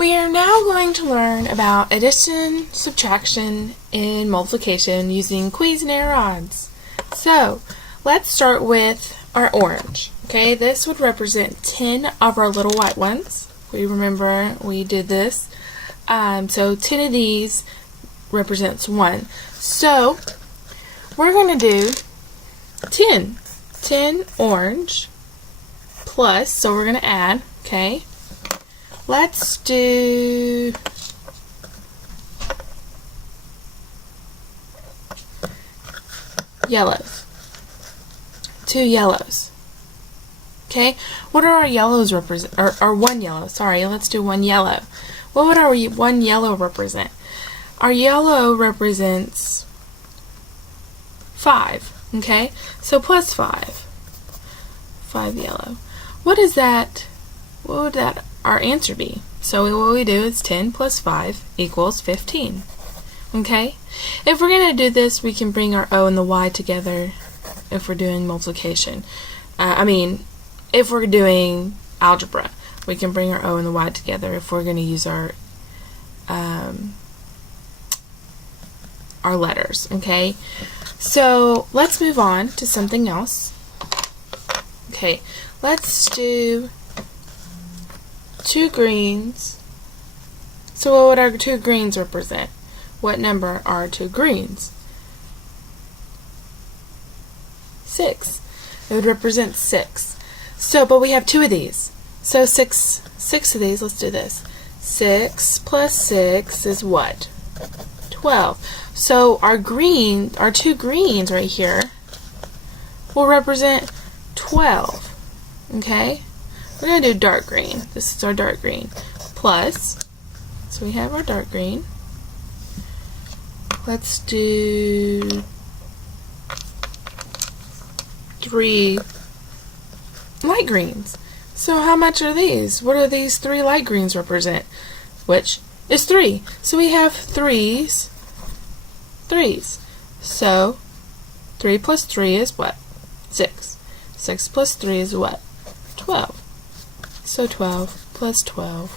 We are now going to learn about addition, subtraction, and multiplication using Cuisenaire rods. So, let's start with our orange. Okay, this would represent 10 of our little white ones. We remember we did this. So 10 of these represents 1. So, we're going to do 10. 10 orange plus, so we're going to add, okay? Let's do yellows. 2 yellows. Okay? What are our yellows represent? Or 1 yellow. Sorry, let's do 1 yellow. What would our 1 yellow represent? Our yellow represents 5. Okay? So plus 5. 5 yellow. What is that? What would that our answer be? So what we do is 10 plus 5 equals 15. Okay? If we're going to do this, we can bring our O and the Y together if we're doing multiplication. If we're doing algebra, we can bring our O and the Y together if we're going to use our letters. Okay? So let's move on to something else. Okay, let's do 2 greens. So what would our 2 greens represent? What number are 2 greens? 6. It would represent 6. So, but we have 2 of these. So 6 of these, let's do this. 6 plus 6 is what? 12. So our 2 greens right here will represent 12. Okay? We're going to do dark green. This is our dark green. Plus, so we have our dark green. Let's do 3 light greens. So how much are these? What do these 3 light greens represent? Which is 3. So we have 3s. So 3 plus 3 is what? 6. 6 plus 3 is what? 12. So 12 plus 12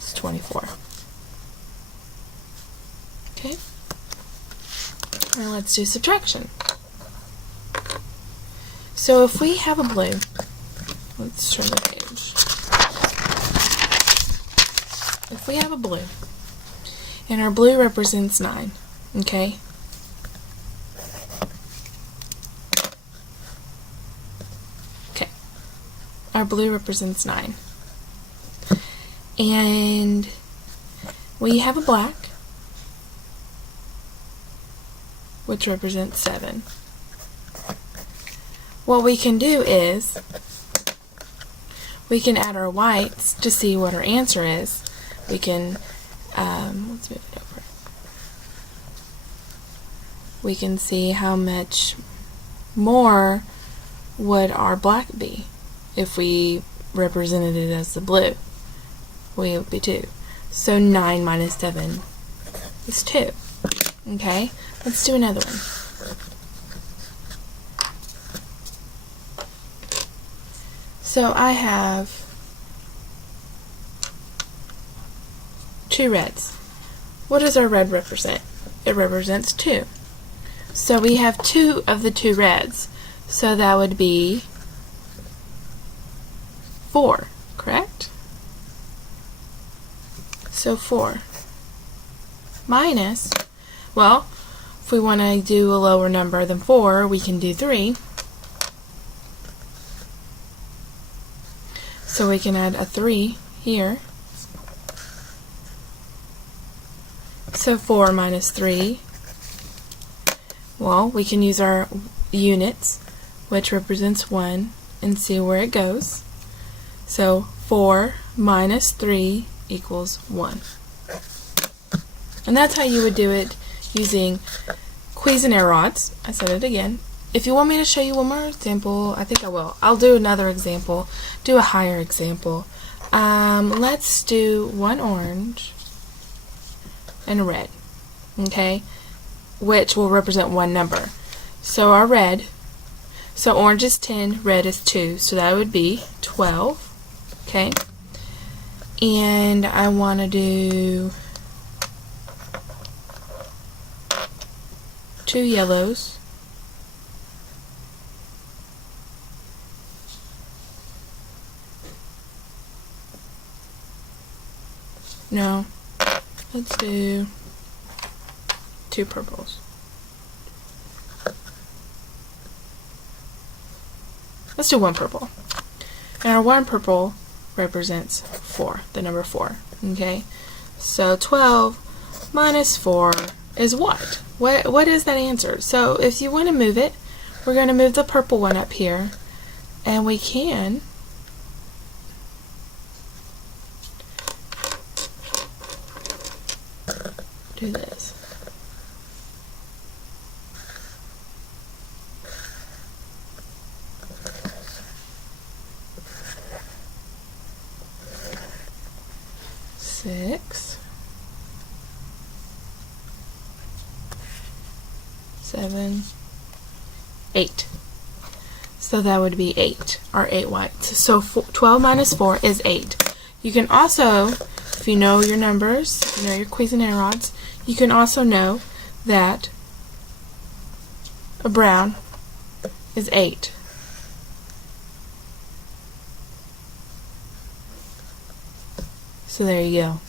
is 24. Okay? Now let's do subtraction. So if we have a blue, let's turn the page. If we have a blue, and our blue represents 9, okay? Our blue represents 9. And we have a black, which represents 7. What we can do is we can add our whites to see what our answer is. We can, let's move it over. We can see how much more would our black be. If we represented it as the blue, it would be 2. So 9 minus 7 is 2. Okay, let's do another one. So I have 2 reds. What does our red represent? It represents 2. So we have 2 of the 2 reds. So that would be 4, correct? So 4 minus, well, if we want to do a lower number than 4, we can do 3. So we can add a 3 here. So 4 minus 3, well, we can use our units, which represents 1, and see where it goes. So 4 minus 3 equals 1. And that's how you would do it using Cuisenaire rods. I said it again. If you want me to show you one more example, I think I will. I'll do another example, do a higher example. Let's do 1 orange and a red, okay, which will represent 1 number. So our red, so orange is 10, red is 2, so that would be 12. Okay, and I want to do 2 yellows, no, let's do 2 purples. Let's do 1 purple. And our 1 purple represents 4, the number 4. Okay? So 12 minus 4 is what? What is that answer? So if you want to move it, we're going to move the purple one up here, and we can do this. Six, 7, 8. So that would be 8, or 8 whites. So 12 minus 4 is 8. You can also, if you know your numbers, if you know your Cuisenaire rods, you can also know that a brown is 8. So there you go.